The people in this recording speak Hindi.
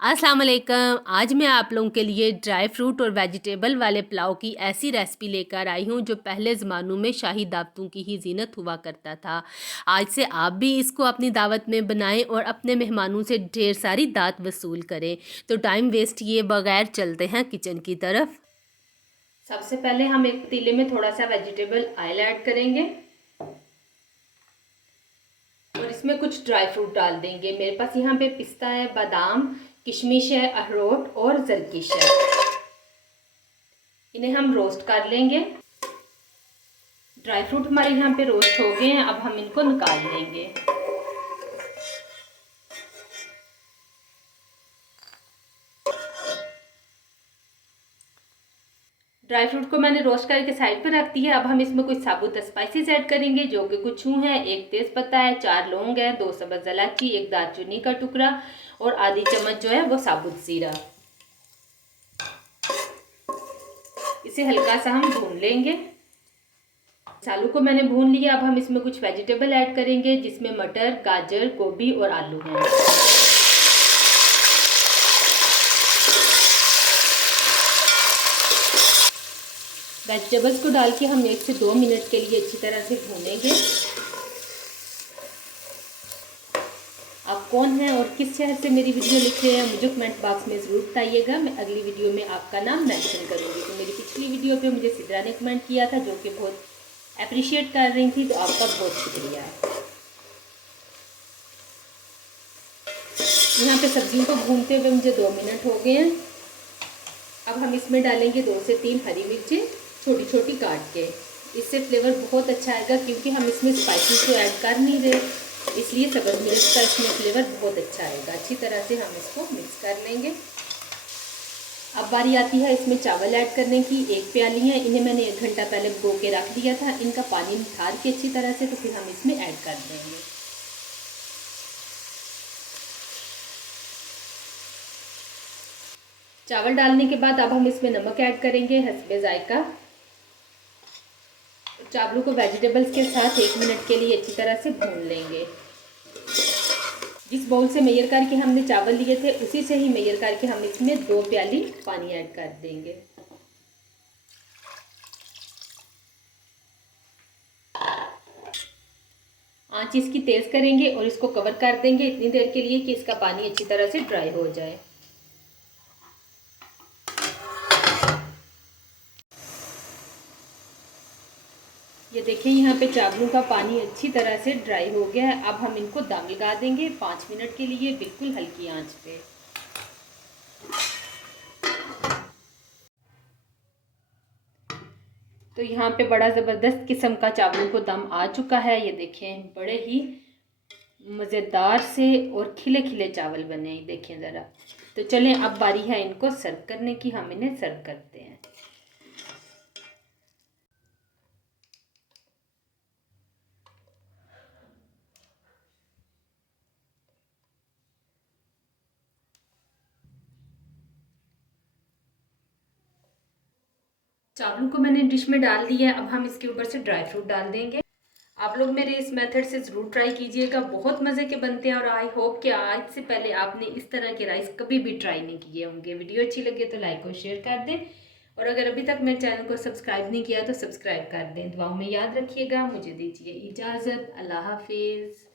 अस्सलाम वालेकुम। आज मैं आप लोगों के लिए ड्राई फ्रूट और वेजिटेबल वाले पुलाव की ऐसी रेसिपी लेकर आई हूँ जो पहले ज़मानों में शाही दावतों की ही जीनत हुआ करता था। आज से आप भी इसको अपनी दावत में बनाएं और अपने मेहमानों से ढेर सारी दात वसूल करें। तो टाइम वेस्ट किए बगैर चलते हैं किचन की तरफ। सबसे पहले हम एक पतीले में थोड़ा सा वेजिटेबल ऑयल ऐड करेंगे और इसमें कुछ ड्राई फ्रूट डाल देंगे। मेरे पास यहाँ पे पिस्ता है, बादाम, किशमिश है, अखरोट और जरकिश है। इन्हें हम रोस्ट कर लेंगे। ड्राई फ्रूट हमारे यहाँ पे रोस्ट हो गए हैं, अब हम इनको निकाल लेंगे। ड्राई फ्रूट को मैंने रोस्ट करके साइड पर रख दिया। अब हम इसमें कुछ साबुत स्पाइसेस ऐड करेंगे जो कि कुछ हैं। एक तेज पत्ता है, 4 लौंग है, 2 सब्ज इलायची, 1 दालचीनी का टुकड़ा और आधी चम्मच जो है वो साबुत जीरा। इसे हल्का सा हम भून लेंगे। आलू को मैंने भून लिया। अब हम इसमें कुछ वेजिटेबल ऐड करेंगे जिसमें मटर, गाजर, गोभी और आलू हैं। वेजिटेबल्स को डाल के हम 1 से 2 मिनट के लिए अच्छी तरह से भूनेंगे। आप कौन हैं और किस शहर से मेरी वीडियो लिख रहे हैं मुझे कमेंट बॉक्स में ज़रूर बताइएगा। मैं अगली वीडियो में आपका नाम मेंशन करूँगी। तो मेरी पिछली वीडियो पे मुझे सिद्रा ने कमेंट किया था जो कि बहुत अप्रिशिएट कर रही थी, तो आपका बहुत शुक्रिया। यहाँ पे सब्जियों को भूनते हुए मुझे 2 मिनट हो गए हैं। अब हम इसमें डालेंगे 2 से 3 हरी मिर्चें छोटी छोटी काट के। इससे फ्लेवर बहुत अच्छा आएगा क्योंकि हम इसमें स्पाइसेस तो ऐड कर नहीं रहे, इसलिए सब्ज़ मिर्च का इसमें फ्लेवर बहुत अच्छा आएगा। अच्छी तरह से हम इसको मिक्स कर लेंगे। अब बारी आती है इसमें चावल ऐड करने की। 1 प्याली है, इन्हें मैंने 1 घंटा पहले भिगो के रख दिया था। इनका पानी निखार के अच्छी तरह से तो फिर हम इसमें ऐड कर देंगे। चावल डालने के बाद अब हम इसमें नमक ऐड करेंगे हस्बे जायका। चावलों को वेजिटेबल्स के साथ 1 मिनट के लिए अच्छी तरह से भून लेंगे। जिस बाउल से मेजर करके हमने चावल लिए थे उसी से ही मेजर करके हम इसमें 2 प्याली पानी ऐड कर देंगे। आंच इसकी तेज़ करेंगे और इसको कवर कर देंगे इतनी देर के लिए कि इसका पानी अच्छी तरह से ड्राई हो जाए। ये देखिए यहाँ पे चावलों का पानी अच्छी तरह से ड्राई हो गया है। अब हम इनको दम लगा देंगे 5 मिनट के लिए बिल्कुल हल्की आंच पे। तो यहाँ पे बड़ा ज़बरदस्त किस्म का चावलों को दम आ चुका है। ये देखें बड़े ही मज़ेदार से और खिले खिले चावल बने हैं, देखें ज़रा। तो चलें अब बारी है इनको सर्व करने की। हम इन्हें सर्व करते हैं। चावलों को मैंने डिश में डाल दिया है। अब हम इसके ऊपर से ड्राई फ्रूट डाल देंगे। आप लोग मेरे इस मेथड से ज़रूर ट्राई कीजिएगा, बहुत मज़े के बनते हैं। और आई होप कि आज से पहले आपने इस तरह के राइस कभी भी ट्राई नहीं किए होंगे। वीडियो अच्छी लगे तो लाइक और शेयर कर दें और अगर अभी तक मेरे चैनल को सब्सक्राइब नहीं किया तो सब्सक्राइब कर दें। दुआओं में याद रखिएगा। मुझे दीजिए इजाज़त। अल्लाह हाफिज़।